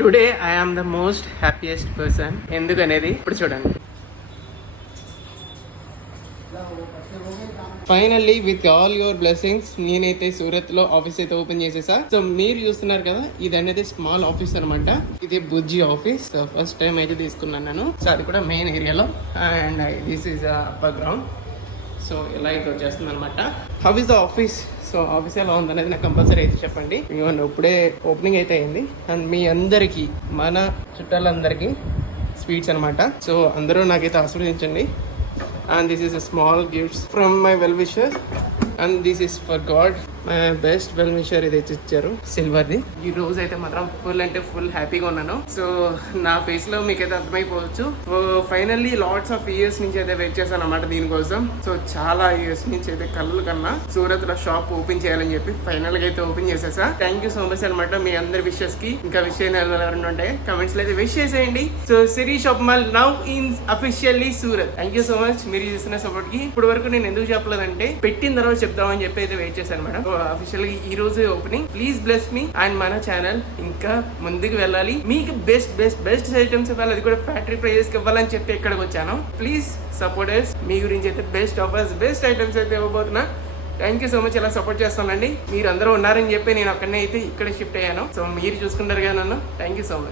Today I am the most happiest person. ఎందుకనేది ఇప్పుడు చూడండి. Finally with all your blessings నేనైతే సూరత్ లో ఆఫీస్ అయితే ఓపెన్ చేసేసా. సో మీరు చూస్తున్నారు కదా, ఇది అనేది స్మాల్ ఆఫీస్ అనమాట. ఇది బుజ్జి ఆఫీస్. ఫస్ట్ టైం అయితే తీసుకున్నాను నేను. సో అది కూడా మెయిన్ ఏరియాలో. And this is upper ground. So ఇలా అయితే వచ్చేస్తుంది అనమాట. How is the office? So office ఎలా ఉందనేది నాకు కంపల్సరీ అయితే చెప్పండి. ఇప్పుడే ఓపెనింగ్ అయితే అయింది. అండ్ మీ అందరికీ, మన చుట్టాలందరికీ స్వీట్స్ అనమాట. సో అందరూ నాకైతే ఆశీర్వదించండి. And this is a small gifts from my well-wishers, and this is for God. My best well wisher ఇదైతే ఇచ్చారు, సిల్వర్ది. ఈ రోజు అయితే మాత్రం ఫుల్ అంటే ఫుల్ హ్యాపీగా ఉన్నాను. సో నా ఫేస్ లో మీకైతే అర్థమైపోవచ్చు. So finally lots of years నుంచి అయితే వెయిట్ చేశాను అనమాట దీనికోసం. సో చాలా ఇయర్స్ నుంచి అయితే కళ్ళు కన్నా సూరత్ లో షాప్ ఓపెన్ చేయాలని చెప్పి ఫైనల్ గా అయితే ఓపెన్ చేసేసా. థ్యాంక్ యూ సో మచ్ అనమాట మీ అందరి విషెస్ కి. ఇంకా విషయం ఎవరైనా ఉంటాయి కమెంట్స్ లో అయితే విష్ చేసేయండి. So Siri shop mall now in officially Surat. Thank you so much మీరు చేసిన సపోర్ట్ కి. ఇప్పుడు వరకు నేను ఎందుకు చెప్పలేదంటే పెట్టిన తర్వాత చెప్తామని చెప్పి అయితే వెయిట్ చేశాను మేడం. అఫీషియల్ గా ఈ రోజు opening. Please bless me and మన ఛానల్ ఇంకా ముందుకు వెళ్ళాలి. మీకు బెస్ట్ బెస్ట్ బెస్ట్ ఐటమ్స్ ఇవ్వాలి, అది కూడా ఫ్యాక్టరీ ప్రైజెస్ కి ఇవ్వాలని చెప్పి ఇక్కడికి వచ్చాను. Please support us. మీ గురించి అయితే బెస్ట్ ఆఫర్స్ బెస్ట్ ఐటమ్స్ అయితే ఇవ్వబోతున్నా. Thank you so much. ఇలా సపోర్ట్ చేస్తానండి. మీరు అందరూ ఉన్నారని చెప్పి నేను అక్కడనే అయితే ఇక్కడ షిఫ్ట్ అయ్యాను. సో మీరు చూసుకుంటారు కదా నన్ను. Thank you so much.